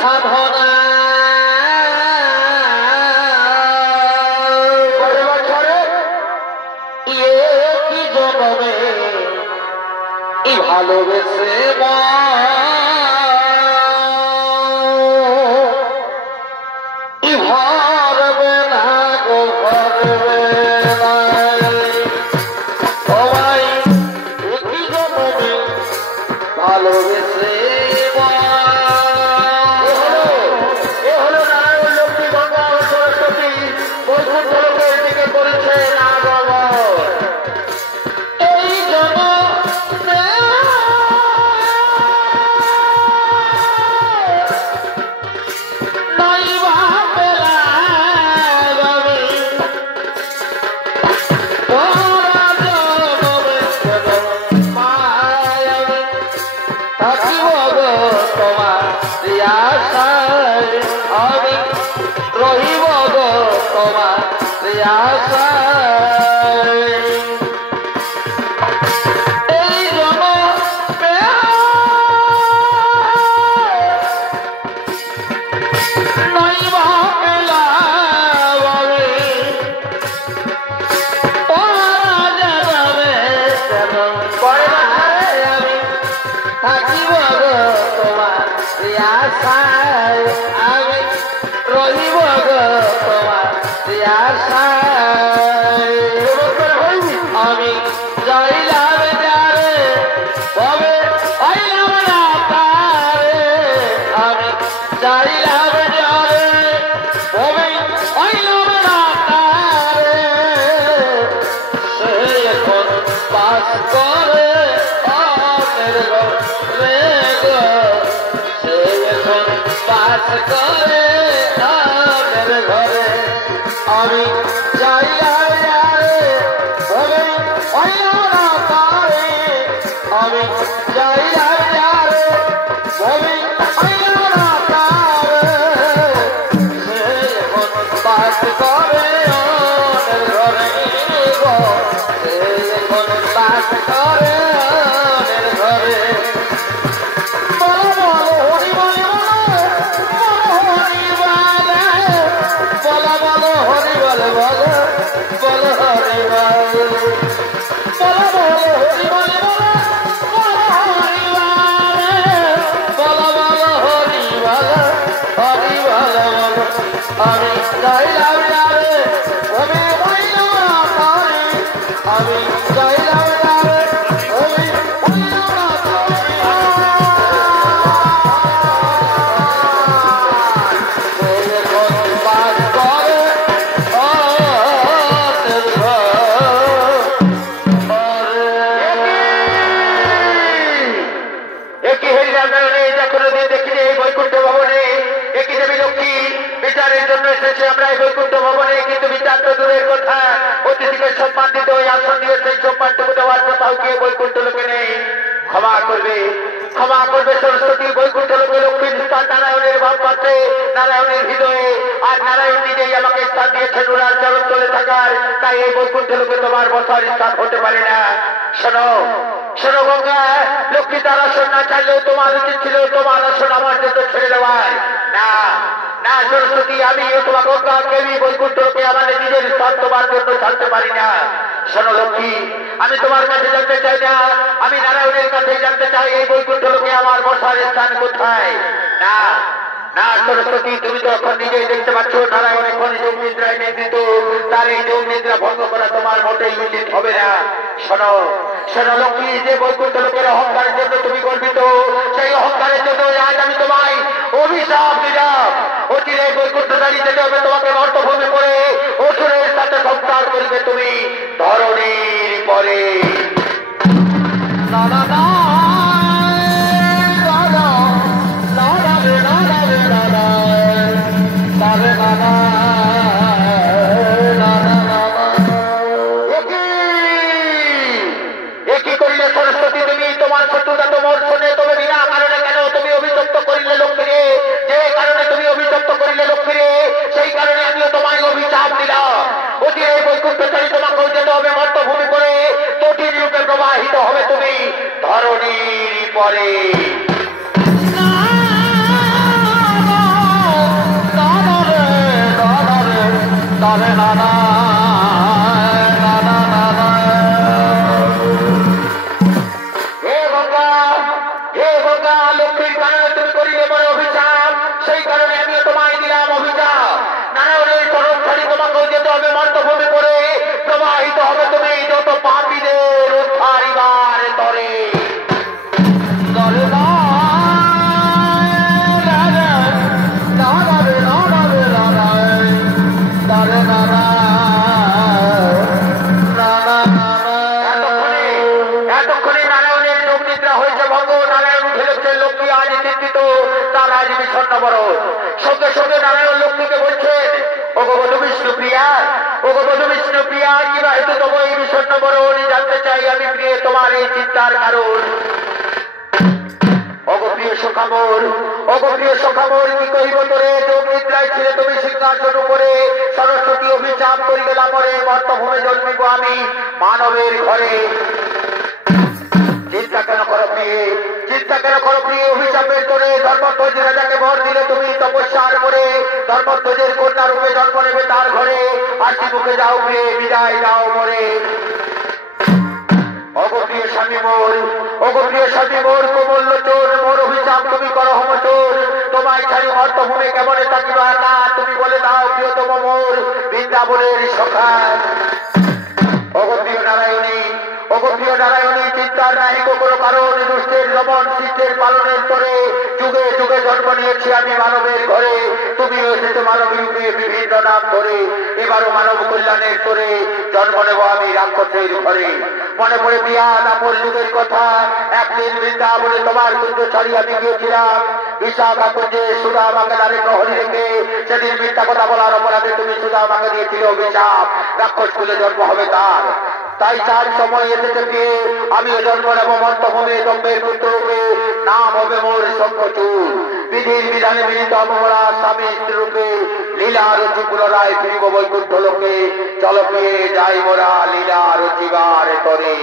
সাধনা কি জন্মে ই ভালোবেসে ই ভরবে না গো ভরবে না সবাই কি জন্মে ভালোবেসে রহিব গো তোমার এই জন্মে নইবা পেলা আমি থাকিব গো তোমার আশায় আমি রহিব গো তোমার আশায় আমি যাইলাম যারে তবে পাইলাম না তারে আমি যাইলাম যারে তবে পাইলাম না তারে সে এখন বাস করে অনের ঘরে গো সে এখন বাস করে অনের ঘরে আমি যাইলাম যারে তবে পাইলাম না তারে আমি যাইলাম যারে তবে পাইলাম না তারে সে এখন বাস করে অনের ঘরে গো সে এখন বাস করে অনের ঘরে বলো বলো হরি বলে বলো বলো হরি বলে বলো বলো হরি বলে বলো বলো হরি বলে বলো বলো হরি বলে হরি বলে বলো আমি যাইলাম যারে তবে পাইলাম না তারে আমি যাইলাম যারে তবে পাইলাম না তারে সে এখন বাস করে অনের একই হরিনারায়ণে যা কোনোদিন দেখিনি এই বৈকুণ্ঠ ভবনে একই দেবী লক্ষ্মী বিচারের জন্য এসেছে আমরা এই বৈকুণ্ঠ ভবনে, কিন্তু বিচার তো দূরের কথা, অতিথিকে সম্মান দিতে ওই আসন দিয়ে সেই সম্মানটুকু দেওয়ার কোথাও গিয়ে বৈকুণ্ঠ লোকে নেই। ক্ষমা করবে ক্ষমা করবে সরস্বতী। বৈকুণ্ঠ লোকে লক্ষ্মীর স্থান নারায়ণের ভাব পাচ্ছে, নারায়ণের হৃদয়ে, আর নারায়ণ নিজেই আমাকে স্থান দিয়েছেন ওনার চরণ তলে থাকার, তাই এই বৈকুণ্ঠ লোকে তোমার বসার স্থান হতে পারে না। শোনো শোনো গঙ্গা, লক্ষ্মী তার আসন না চাইলেও তোমার উচিত ছিল তোমার আসন আমার জন্য ছেড়ে দেওয়ার। না না সরস্বতী, আমি তোমার গঙ্গা কেউই বৈকুণ্ঠকে আমাদের নিজের স্থান তোমার জন্য ছাড়তে পারি না। শোনো লক্ষ্মী, আমি তোমার কাছে জানতে চাই না, আমি নারায়ণের কাছে জানতে চাই এই বৈকুণ্ঠ লোকে আমার বসার স্থান কোথায়। না না সরস্বতী, তুমি তো এখন নিজেই দেখতে পাচ্ছ নারায়ণ এখন যোগ নিদ্রায় নিদ্রিত, তার এই যোগ নিদ্রা ভঙ্গ করা তোমার মোটেই উচিত হবে না। শোনো শোনো লক্ষ্মী, যে বৈকুণ্ঠ লোকের অহংকারের জন্য তুমি গর্বিত, সেই অহংকারের জন্য আজ আমি তোমায় অভিশাপ দিলাম। অচিরে বৈকুণ্ঠ দাঁড়িয়ে যেতে হবে তোমাকে মর্তভূমি করে অসুরের সাথে সংসার করবে তুমি ধরণীর পরে। না না না সরস্বতী, তুমি তোমার শত্রুতা তোমার শুনে তবে বিনা কারণে কেন তুমি অভিযুক্ত করিলে লক্ষ্মীরে? যে কারণে তুমি অভিযুক্ত করিলে লক্ষ্মীরে, সেই কারণে আমিও তোমায় অভিশাপ দিলাম। অচিরে বৈকুণ্ঠ চারি তোমাকেও যেতে হবে মর্তভূমি করে, জটিল রূপে প্রবাহিত হবে তুমি ধরো আজ বিষণ্ণ বরণ। সঙ্গে সঙ্গে নারায়ণ লক্ষ্মীকে বলছেন, ও গো বধূ বিষ্ণুপ্রিয়া, ও গো বধূ বিষ্ণুপ্রিয়া, কিবা হেতু তবু এই বিষণ্ণ বরণ? জানতে চাই আমি প্রিয় তোমার এই চিন্তার কারণ। অগপ্রিয় সখামোর, অগপ্রিয় সখামোর, কি কহিব তোরে? যোগ নিদ্রায় ছিলে তুমি সিংহাসন উপরে, সরস্বতী অভিশাপ করি গেলাম মরে, মর্তভূমে জন্মিব আমি মানবের ঘরে। চিন্তা কেন করো প্রিয়ে, চিন্তা কেন করো প্রিয়ে? অভিশাপের তোরে ধর্মধ্বজ রাজাকে বর দিলে তুমি তপস্যার করে, ধর্মধ্বজের কন্যা রূপে জন্ম নেবে তার ঘরে। হাসি মুখে যাও প্রিয়ে, বিদায় দাও মরে। অগপ্রিয় স্বামী মোর, অগপ্রিয় স্বামী মোর, কোমল লোচন, মোর অভিশাপ তুমি করো হোমচোর। তোমায় ছাড়ি মর্তভূমে কেমনে থাকিব একা, তুমি বলে দাও প্রিয়তম মোর বৃন্দাবনের সখা। অগপ্রিয় নারায়ণী, অগপ্রিয় নারায়ণী, চিন্তার নাহি কোনো কারণ, দুষ্টের দমন শিষ্টের পালনের পরে যুগে যুগে জন্ম নিয়েছি আমি মানবের ঘরে। তুমি এসেছো মানব যুগে বিভিন্ন নাম ধরে, এবারও মানব কল্যাণের করে জন্ম নেব আমি রাক্ষসের ঘরে। মনে পড়ে বিয়া নামর যুগের কথা, একদিন বৃন্দাবনে তোমার কুঞ্জ ছাড়ি আমি গিয়েছিলাম। বিশাখা কুঞ্জে সুধা আমাকে দাঁড়িয়ে প্রহরী রেখে, সেদিন মিথ্যা কথা বলার অপরাধে তুমি সুধা আমাকে দিয়েছিল অভিশাপ, রাক্ষস কুলে জন্ম হবে তার। তাই তার সময় এসেছে গিয়ে আমিও জন্ম নেব মর্তভূমে দম্ভের পুত্র রূপে, নাম হবে মোর শঙ্খচূড়। বিধির বিধানে মিলিত আমরা স্বামী স্ত্রী রূপে, লীলা রচি পুনরায় ফিরিব বৈকুণ্ঠ লোকে। চল পেয়ে যাই মোরা লীলা রচিবার তরে।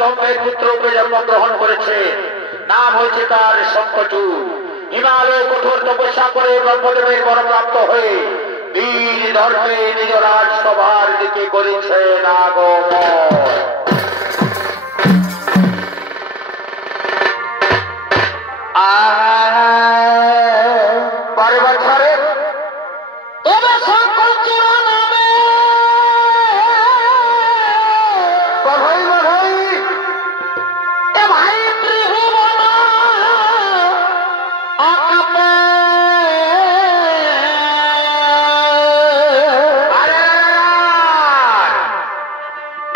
দম্ভের পুত্র রূপে জন্মগ্রহণ করেছে, নাম হয়েছে তার শঙ্খচূড়। হিমালয় কঠোর তপস্যা করে ব্রহ্মদেবের বরপ্রাপ্ত হয়ে বীর ধর্মে নিজ রাজসভার দিকে করেছেন আগমন। বারে বছরে তবে শঙ্খচূড় নামে বধাই বধাই এ ভাই ত্রিভুবন আকাপে।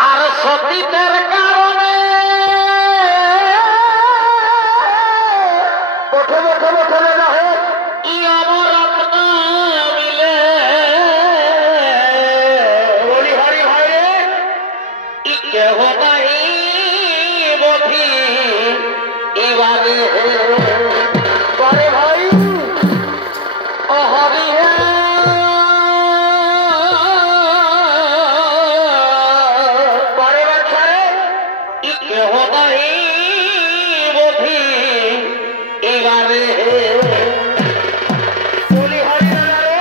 আর সতীতের কারণে বঠে বঠে বঠে রহে ই অমরত্ন মিলে। বলি হরি ভাই রে, ই কেহ নাই বধি এবারে করে ভাই ও হরি হে। পরে বছরে ই কেহ নাই বধি এবারে। বলি হরি রে,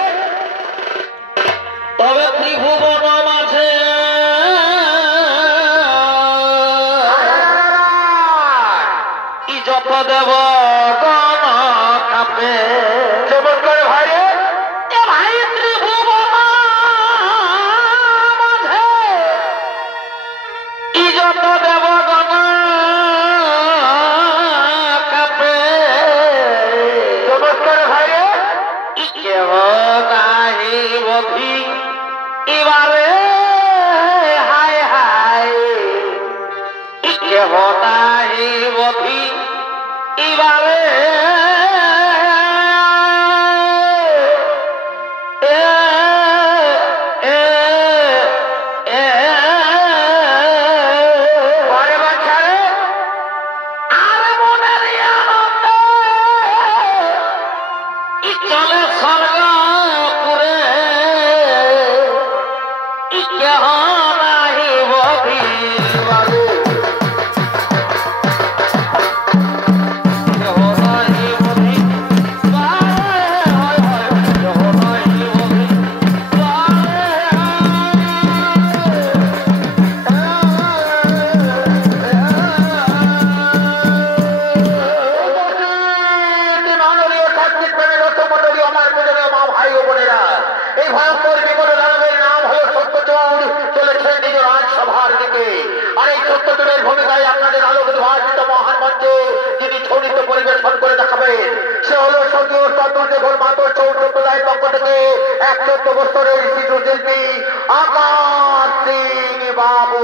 তবে ত্রিভুবন মাঝে যত দেব গণ কাপে। চমৎকার ভাই রে, এ ভাই ত্রিভুবন মাঝে ই যত দেব গণ কাপে। চমৎকার ভাই রে, ই কেহ নাহি বধি এবারে। হায় হায়, ই কেহ নাহি বধি এবারে। পরে বছরে সত্যের ভূমিকায় আপনাদের আলোক ভাষিত মহান মঞ্চ যিনি ছড়িত পরিবেশন করে দেখাবেন সে হলো স্বর্গীয় চতুর্যঘর মাতর চৌর সম্প্রদায়ের পক্ষ থেকে ১৪ বছরের শিশু শিল্পী আকাশ সিং বাবু।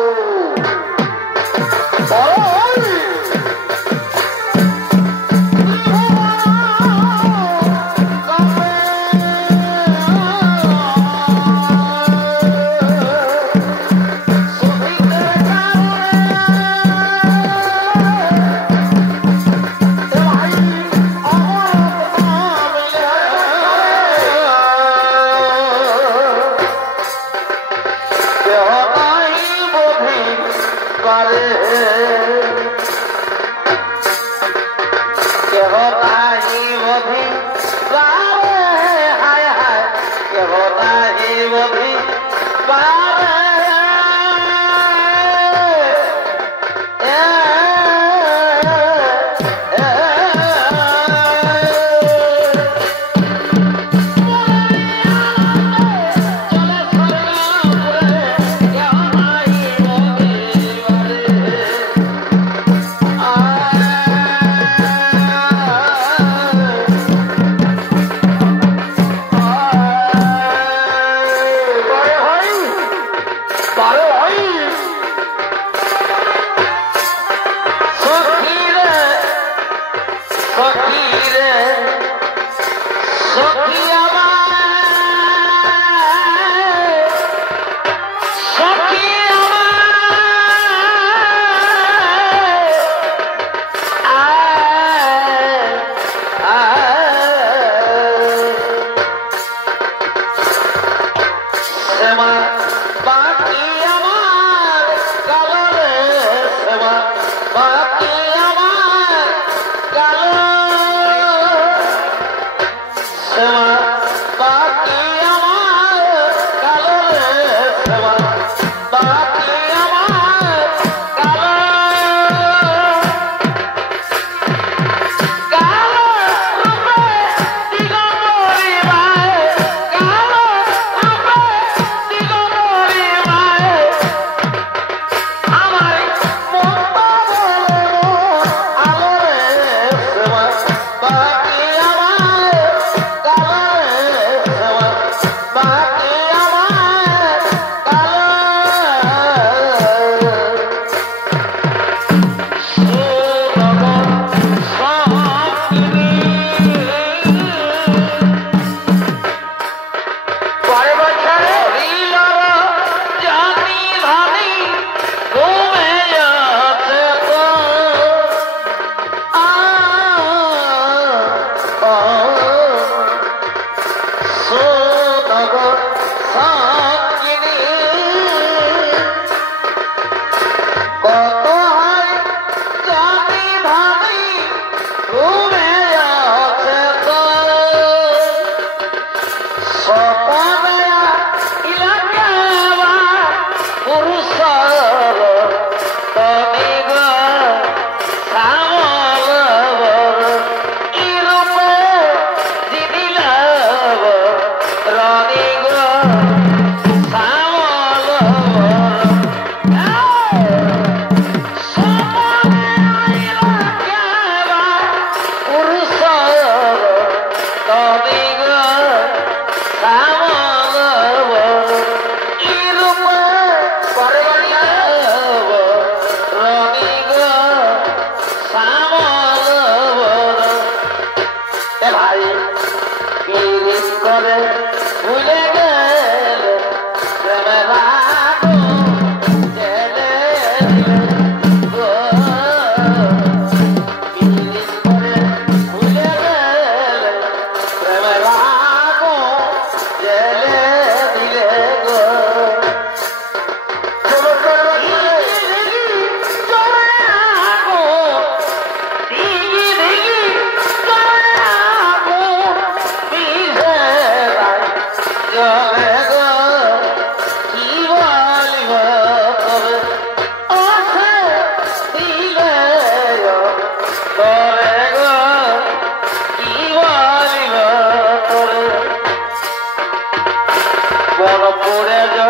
মন পড়ে যা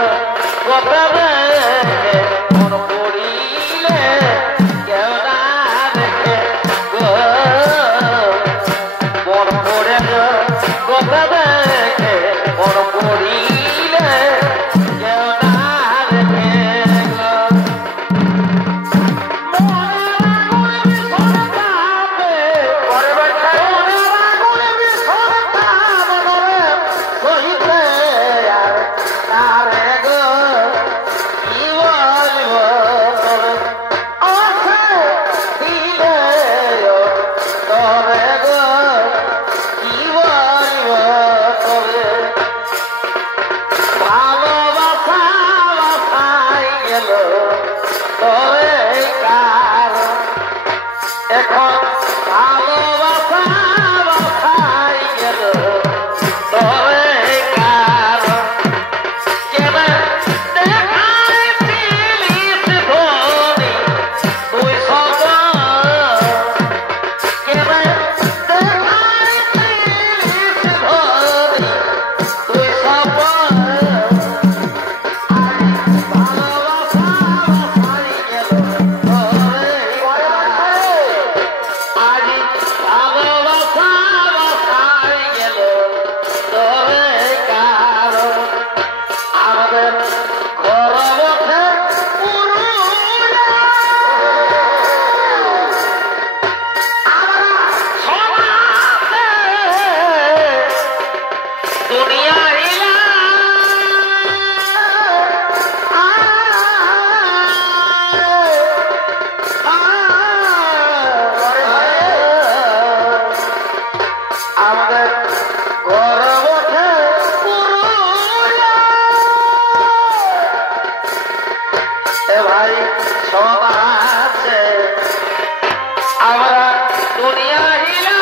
কথা রে মন পড়িলে এখন ভালোবাসা বাসাই গেল তবে কারণ কেবে দেখাইছিলিস ধনী তুই সব কেবে দেখাইছিলিস ধনী তুই সব ভাই সমাজে আমরা দুনিয়া হিলা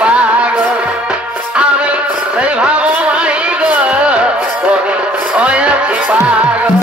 পাগল আমি সেই ভাবনাই গো তুমি হয়েছি পাগল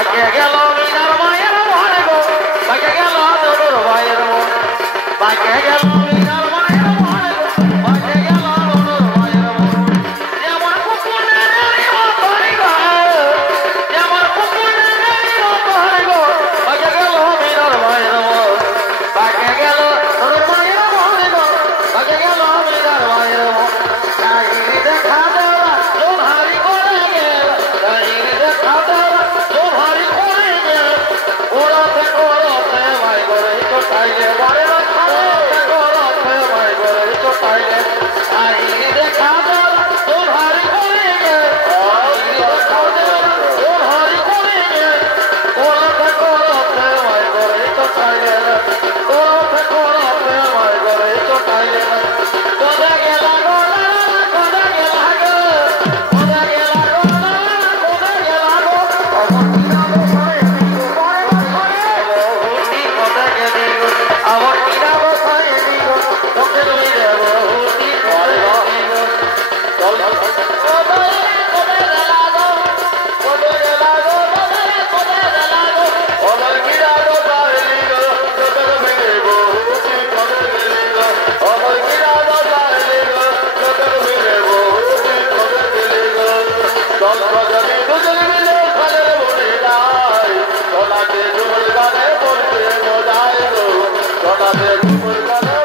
বাঁকে গেল মিনার মায়ের মন গো বাঁকে গেল দুলুর ভাইয়ের মন বাঁকে গেল মিনার মায়ের মন গো বাঁকে গেল দুলুর ভাইয়ের মন যেমন কুকুরের মতো গো যেমন কুকুরের মতো গো বাঁকে গেল মিনার মায়ের মন বাঁকে গেল দুলুর ভাইয়ের মন গো বাঁকে গেল মিনার মায়ের মন কাহিনী দেখা দেওয়া লোহারি করে গেল কাহিনী দেখা দেওয়া লোহারি করে গেল ওরাতে ওরাতে ভাই করে চোটাইলে বড় ওরাতে ওরাতে ভাই করে চোটাইলে কাহিনী দেখা দেওয়া লোহারি করে গেল কাহিনী দেখা দেওয়া লোহারি করে গেল ওরাতে ওরাতে ভাই করে চোটাইলে ওরাতে ওরাতে ভাই করে চোটাইলে কোদা গেলা কোদা গেলা গো কোদা গেলা কোদা গেলা গো আমার কিনা বসায় দিও হুটি কোদা গেলি গো আমার কিনা বসায় দিও তোকে তুমি দেব হুটি কোদা দিও চল কোদা গেলা গো কোদা গেলা গো কোদা গেলা গো আমার কিনা বসায় দিও তোকে তুমি দেব হুটি কোদা গেলি গো আমার কিনা বসায় দিও তোকে তুমি দেব হুটি কোদা গেলি গো চল গজনি দুজনে মিলে ফলের বনে যায় সোনাতে ঝুমুর গানে বলতে মজায় গো সোনাতে ঝুমুর গানে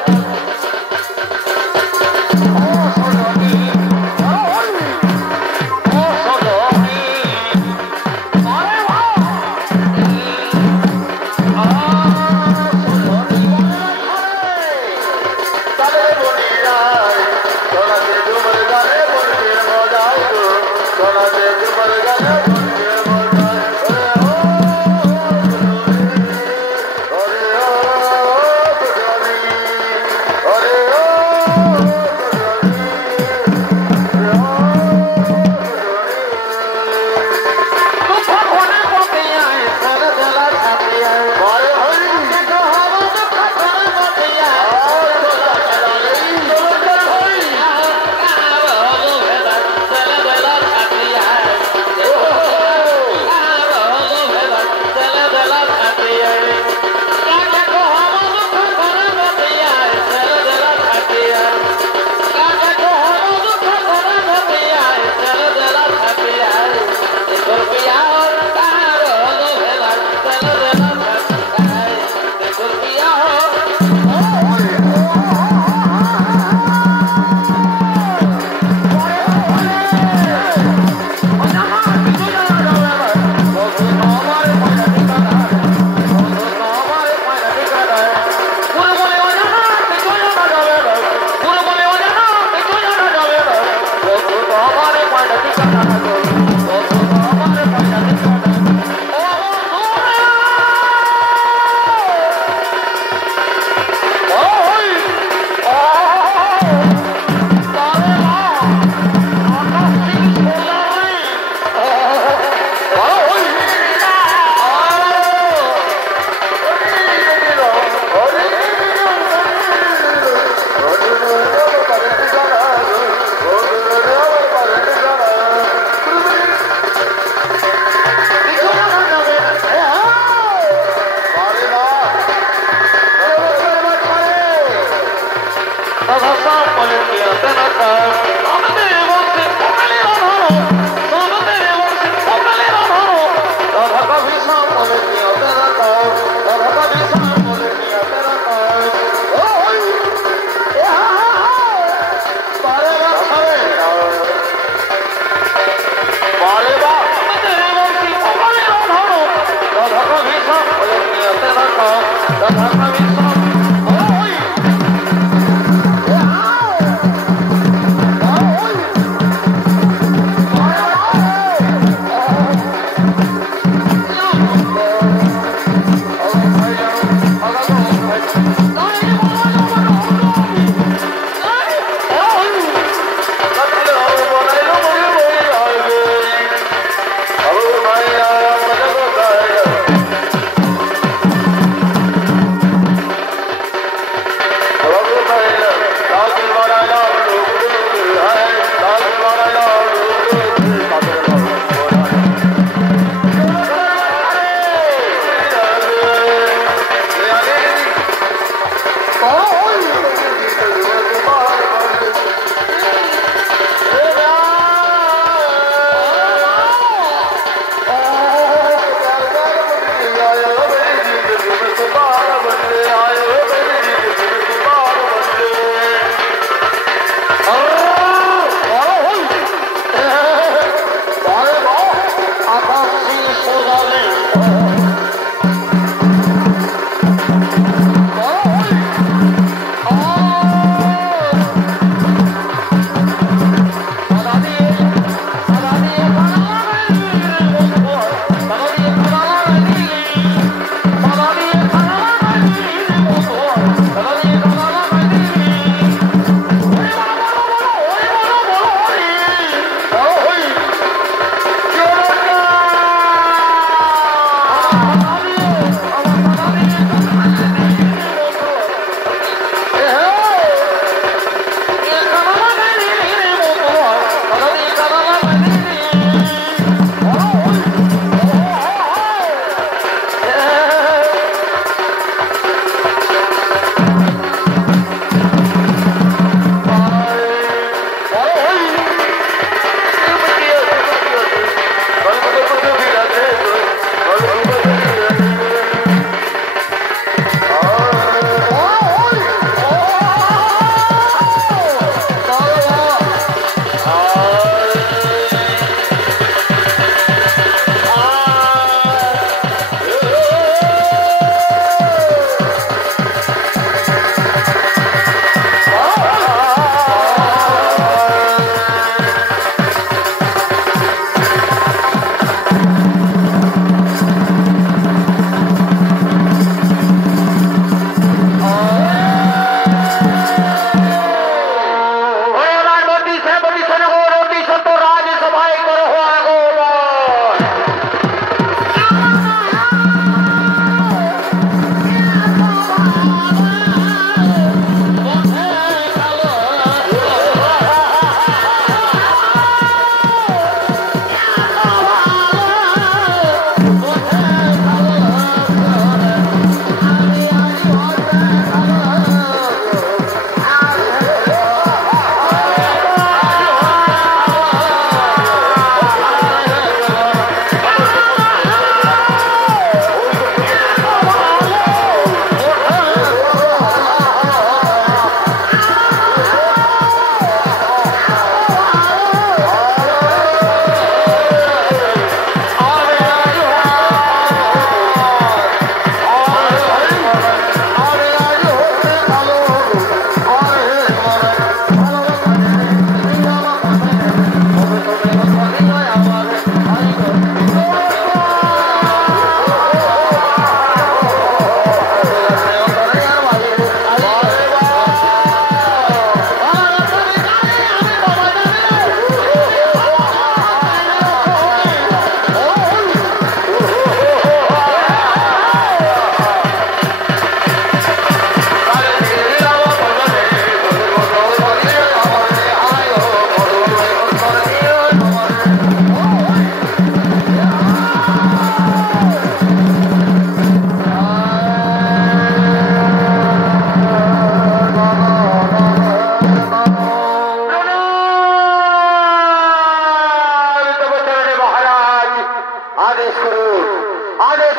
আদেশ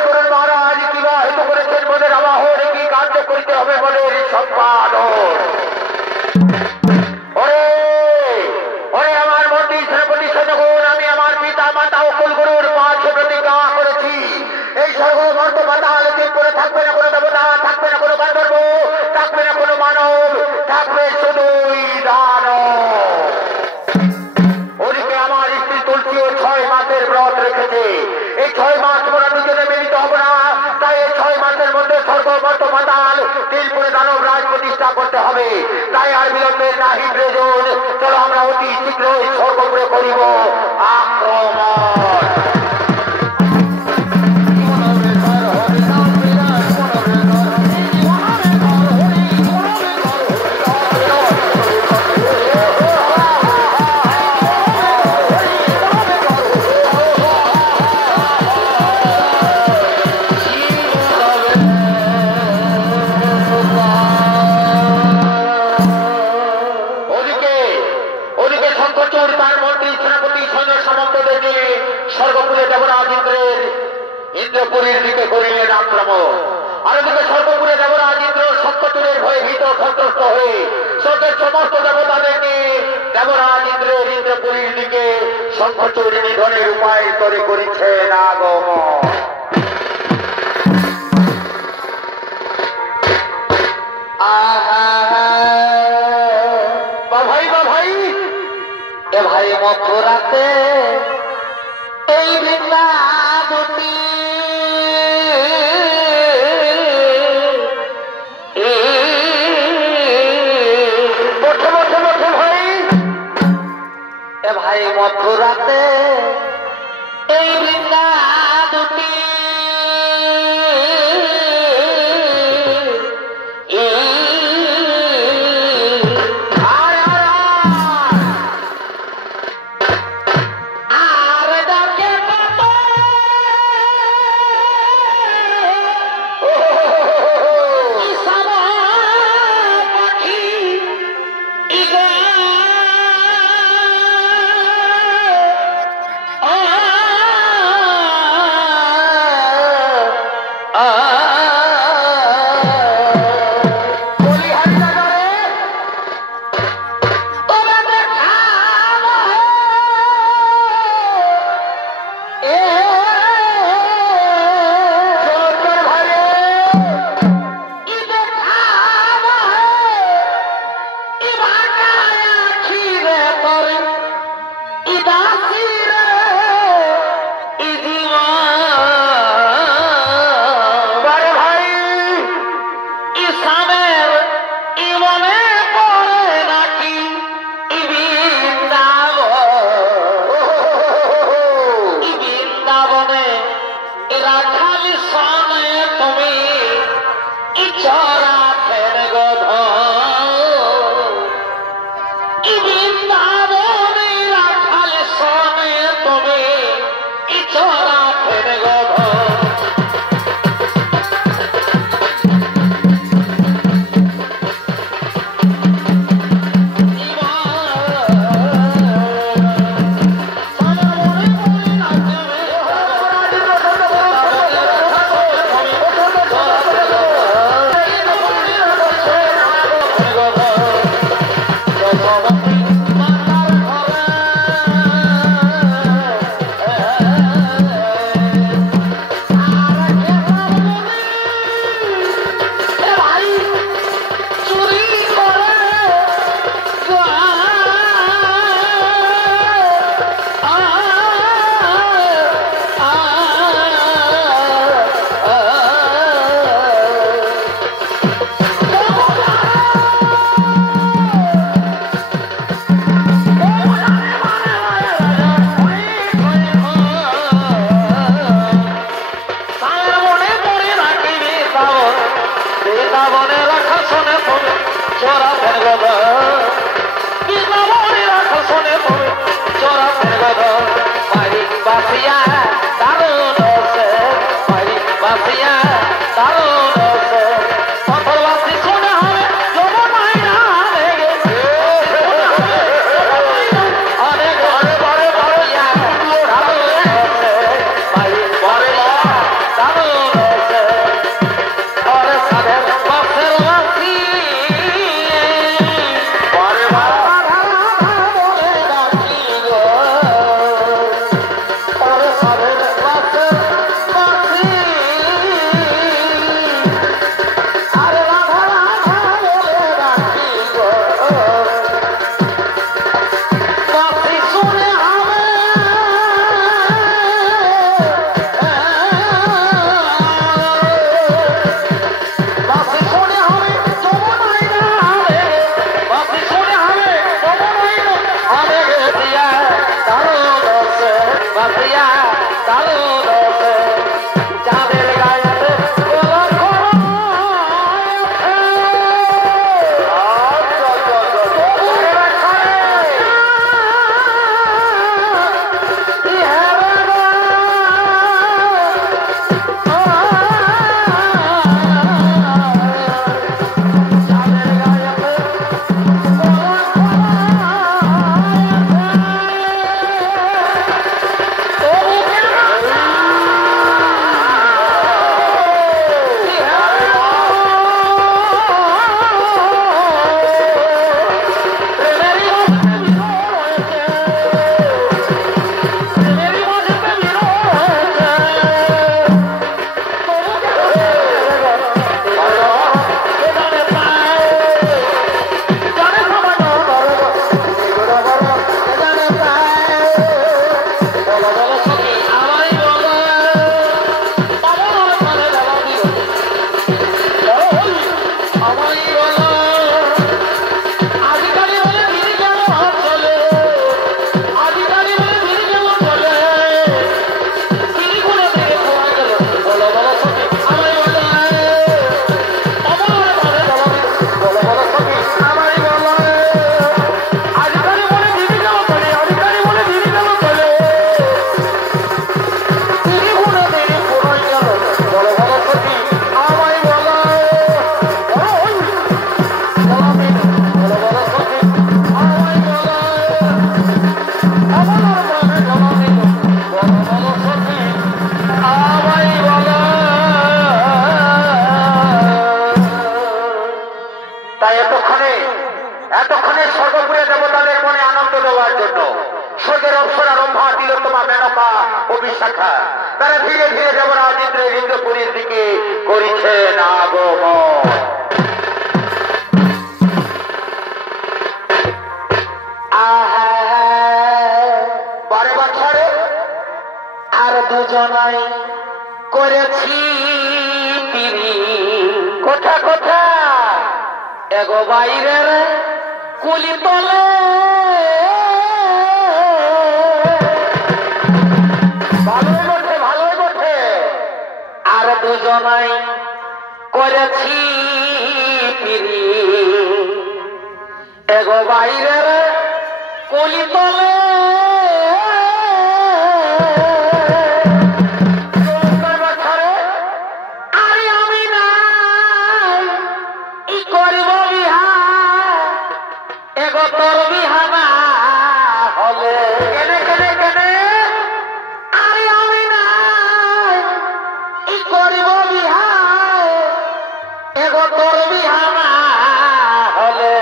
করুন মহারাজ, কিবা হেতু করেছেন মনের আবাহন, কি কার্য করিতে হবে মনের সম্পাদন। ওরে আমার মন্ত্রী সেনাপতি সৈন্যগণ, আমি আমার পিতা মাতা ও কুলগুরুর পাশে প্রতিজ্ঞা করেছি, এই স্বর্গ মর্ত পাতাল তিন করে থাকবে না কোনো দেবতা, থাকবে না কোনো গন্ধর্ব, থাকবে না কোনো মানব, থাকবে শুধুই দানব। ওদিকে আমার স্ত্রী তুলসীও 6 মাসের ব্রত রেখেছে, এই 6 মাস আমরা দুজনে মিলিত হব না, তাই এই 6 মাসের মধ্যে স্বর্গ মর্ত পাতাল তিন করে দানব রাজ প্রতিষ্ঠা করতে হবে। তাই আর বিলম্বের নাহি প্রয়োজন, চলো আমরা অতি শীঘ্রই স্বর্গপুরে করিব আক্রমণ। স্বর্গপুরে দেবরাজ ইন্দ্রপুরীর দিকে করিলেন আক্রমণ। আর ওদিকে স্বর্গপুরে দেবরাজ ইন্দ্র শঙ্খচূড়ের ভয়ে ভীত সন্ত্রস্ত হয়ে স্বর্গের সমস্ত দেবতাদের নিয়ে দেবরাজ ইন্দ্রের ইন্দ্রপুরীর দিকে শঙ্খচূড় নিধনের উপায় করে করিছেন আগমন। ভাই এ ভাই মথুরাতে এই বৃন্দাবতী ভাই এ ভাই মথুরাতে এই বৃন্দাবতী মেনকা ও বিশাখা তারা ধীরে ধীরে যমরাজ ইন্দ্রের ইন্দ্রপুরীর দিকে করিছেন আগমন। বারে বছরে আর দুজনাই করেছি কোথা কোথা এগো বাইরের কুলি তলে ভালোই বটে আর দুজনাই করেছি এগো বাইরের কুলি তলে তোর বিহানা হবে কেনে কেনে কেনে আরে আমি নাই ই করিব বিহা এগো তোর বিহানা হলে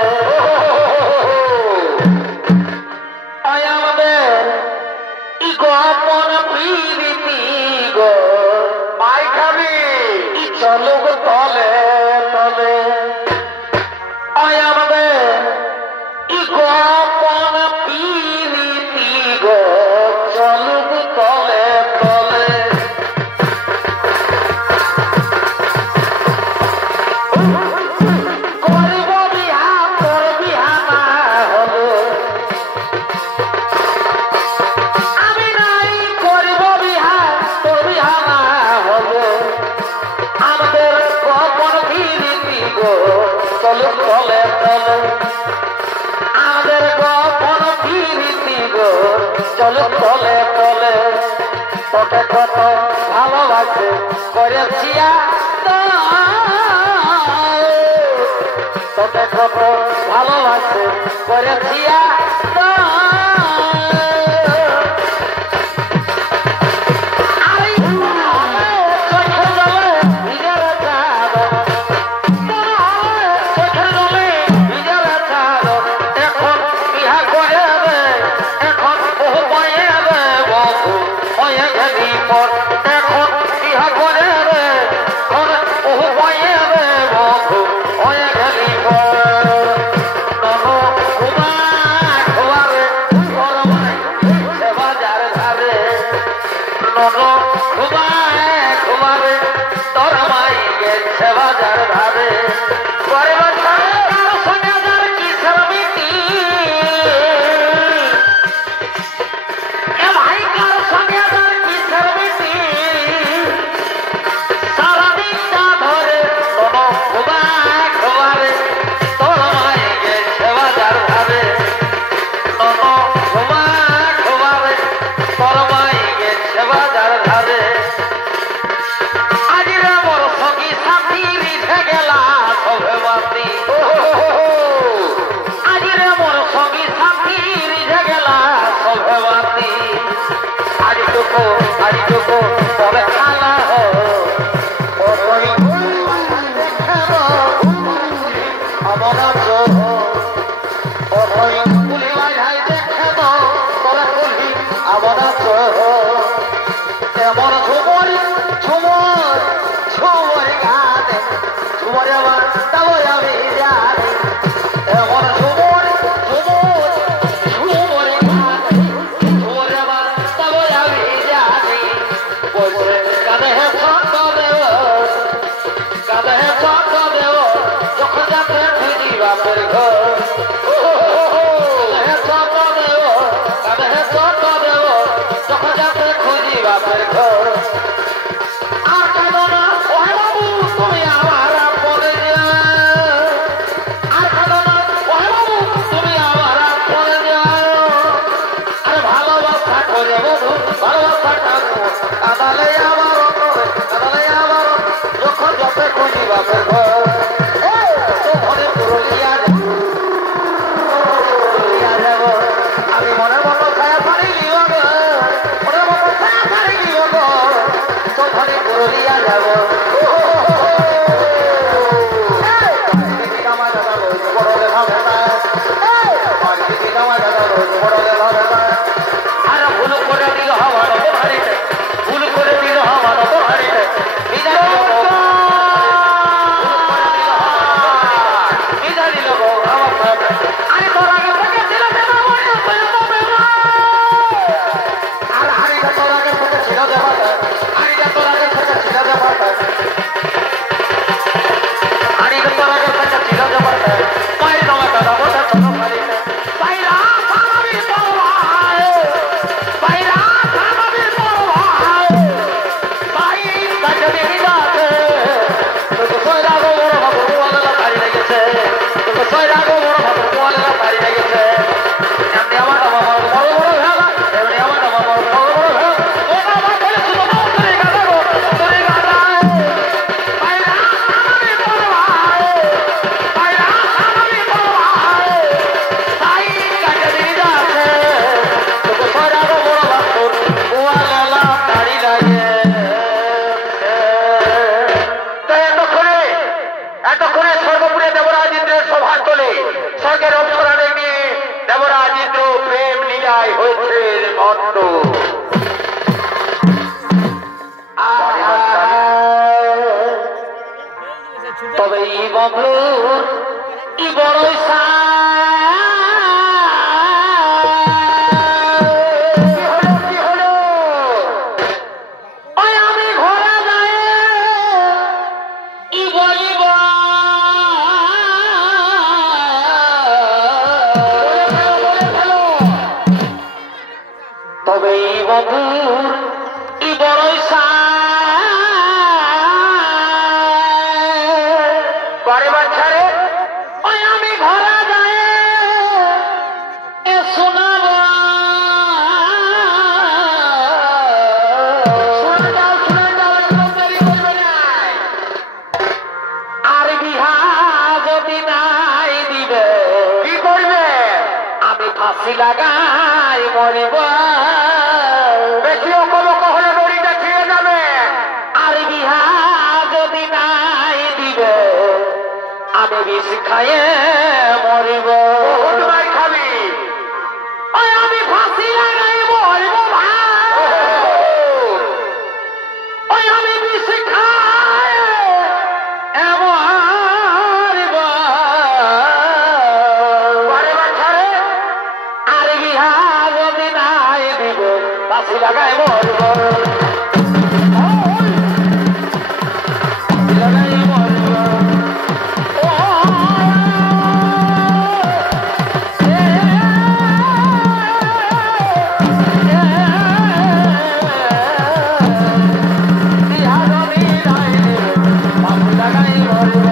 আমাদের ই গোপন প্রীতি গো মাই খাবি ই চলুক তলে তলে আমাদের গোপন প্রীতি গো চলুক তলে তলে করিব বিহা তোর বিহানা হলো আমি নাই করিব বিহা তোর বিহানা হলো আমাদের গোপন প্রীতি গো চলুক তলে তলে আমাদের গোপন প্রীতি গো চলো তলে তলে তোকে কত ভালোবাসে করেছি তোকে কত ভালোবাসে করেছি তবে ই বন্ধুর ই বড়ই কি হলো ওই আমি ঘোরা যায় ই বলিব তবে ই বন্ধুর ই বড়ই লাগাই মরিব বেশিও কোনো কখনো দড়িটা ছিঁড়ে যাবে আর বিহা যদি নাই দিবে আমি বিষ খাইয়ে মরিব তোমায় খাবি ওই আমি ফাঁসি লাগাই মরিব ওই আমি বিষ খাই মরিব ফাঁসি লাগাই মরব লাগাই মরব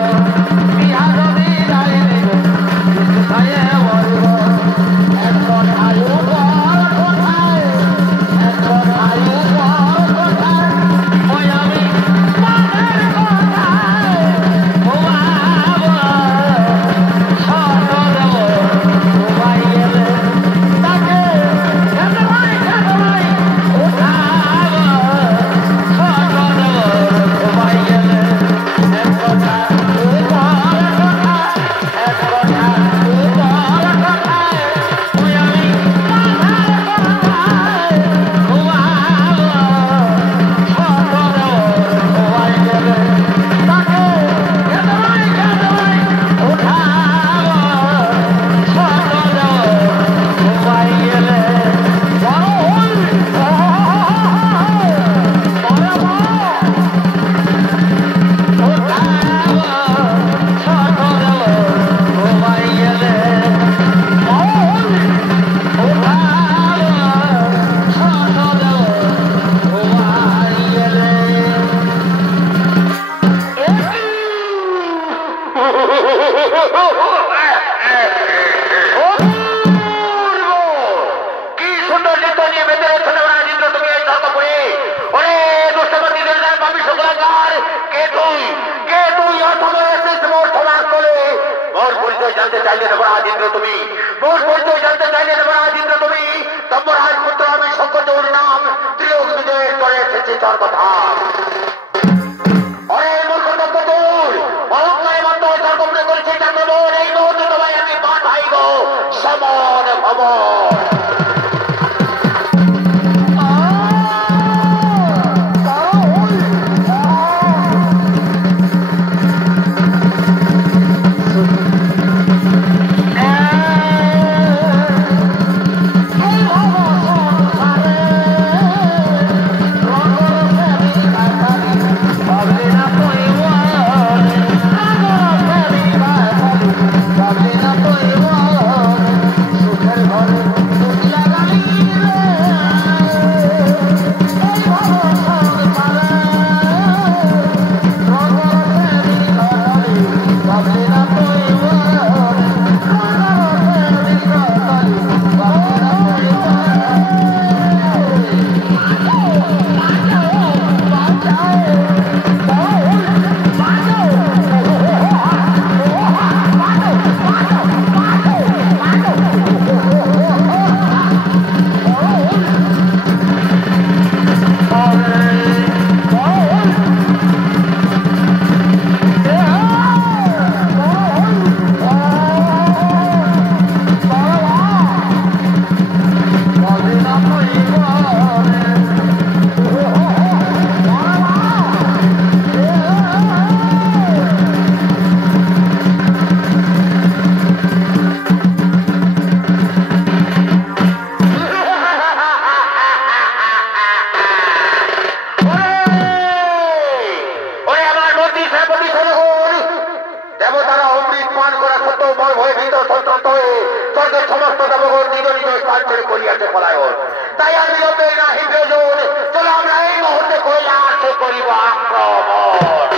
ছেড়ে করিয়াছে পলায়ন। তাই আর বিলম্বে নাহি প্রয়োজন, চলো আমরা এই মুহূর্তে কৈলাসে করিব আক্রমণ।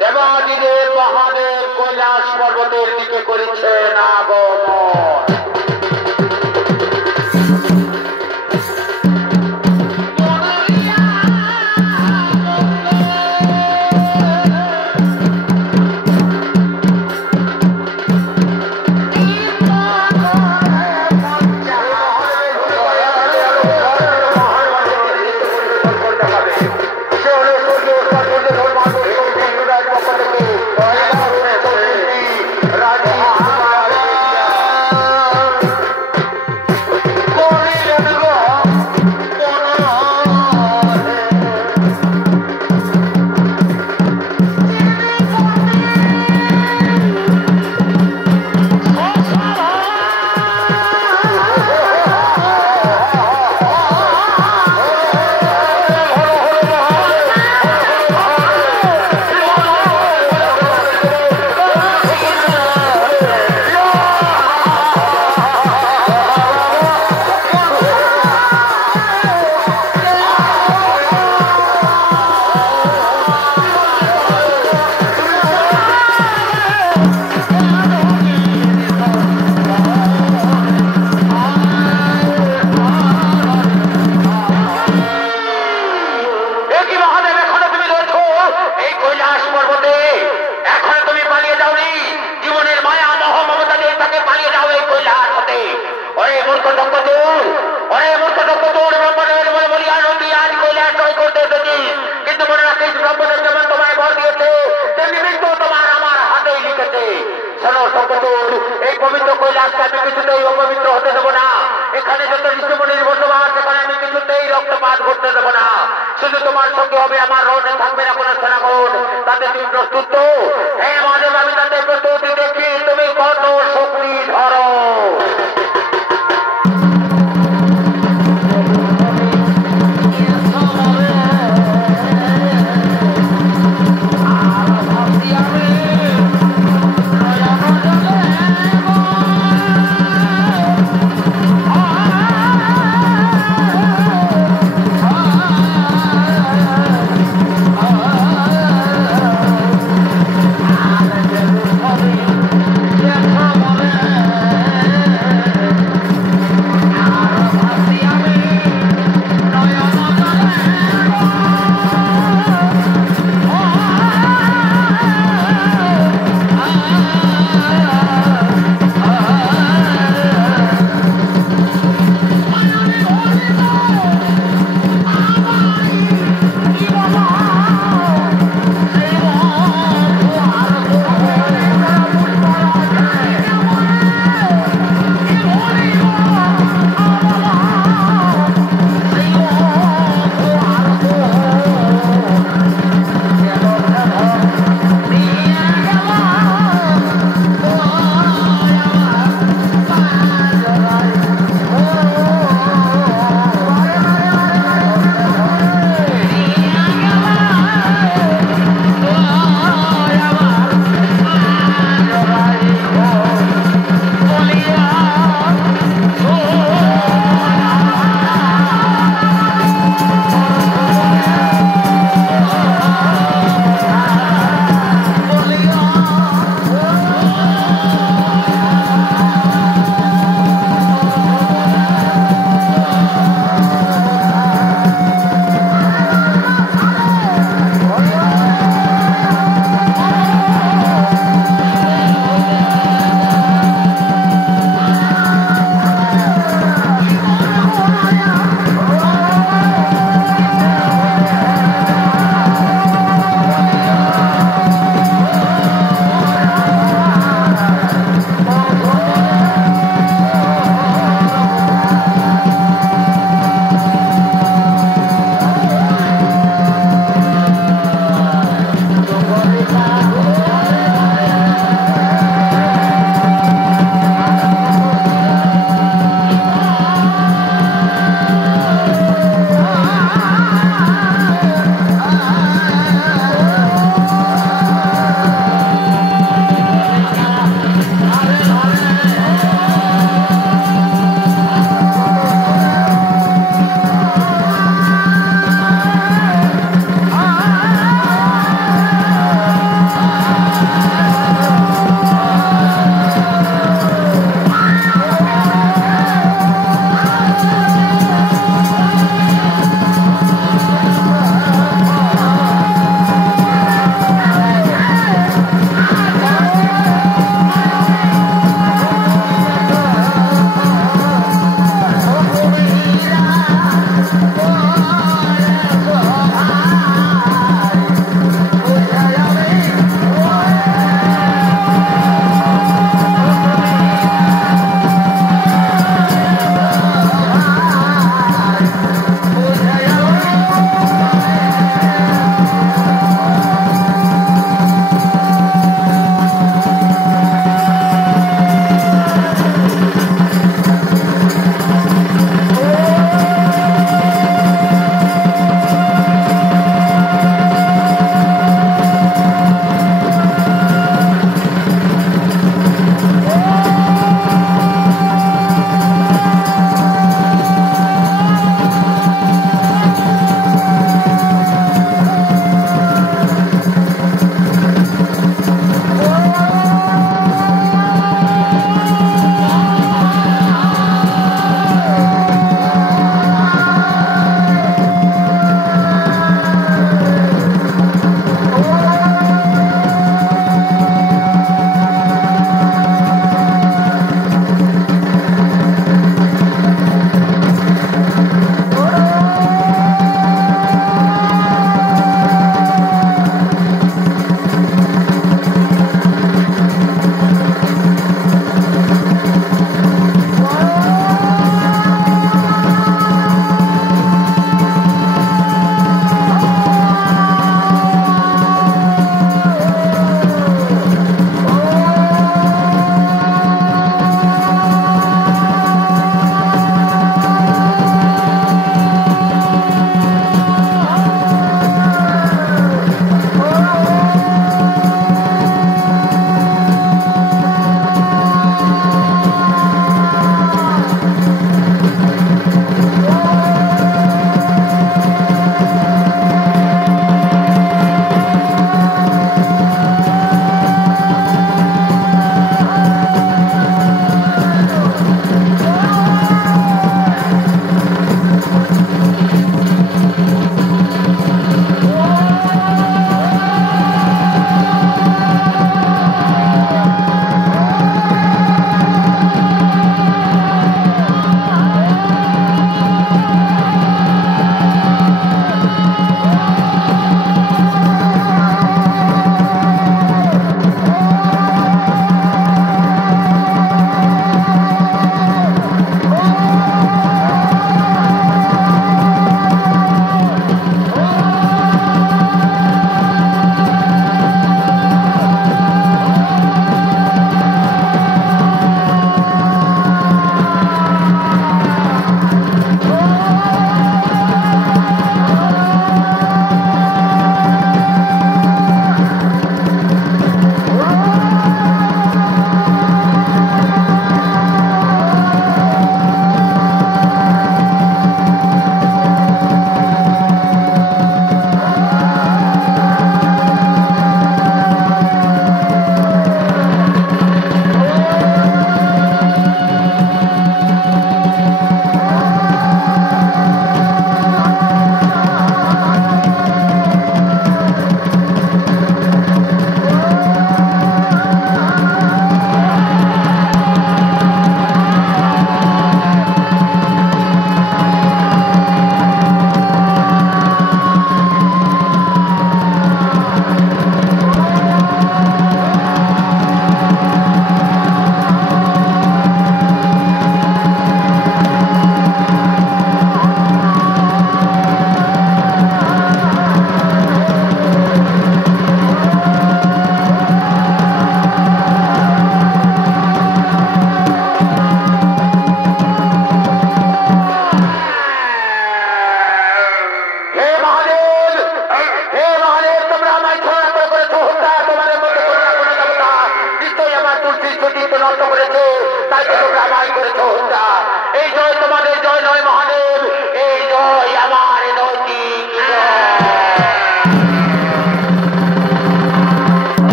দেবাদিদেব মহাদেব কৈলাস পর্বতের দিকে করেছেন আগমন। কিন্তু মনে রাখিস ব্রহ্মদেব যেমন তোমায় বর দিয়েছে তেমনি মৃত্যু তোমার আমার হাতেই লিখেছে। শোনো শঙ্কর, এই পবিত্র কৈলাসকে আমি কিছুতেই অপবিত্র হতে দেবো না। এখানে যত ঋষিমুনির বসবাস, সেখানে আমি কিছুতেই রক্তপাত করতে দেবো না। শুধু তোমার সঙ্গে হবে আমার রোডে থাকবে না কোনো সেনাগণ। তাতে তুমি প্রস্তুত তো? হ্যাঁ মহাদেব, আমি তাতে প্রস্তুতি দেখি। তুমি কত শক্তি ধরো।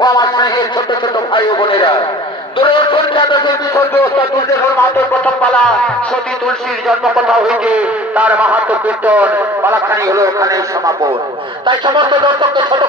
ও আমার স্নেহের ছোট ছোট ভাই ও বোনেরা, দূরদর্শন খ্যাতশীল বিসর্গ ওস্তাদ তুলসীধর মাহাতোর প্রথম পালা সতী তুলসীর জন্মকথা হইতে তার মাহাত্ম্য কীর্তন পালাখানি হলো ওখানে সমাপন। তাই সমস্ত দর্শককে ছোট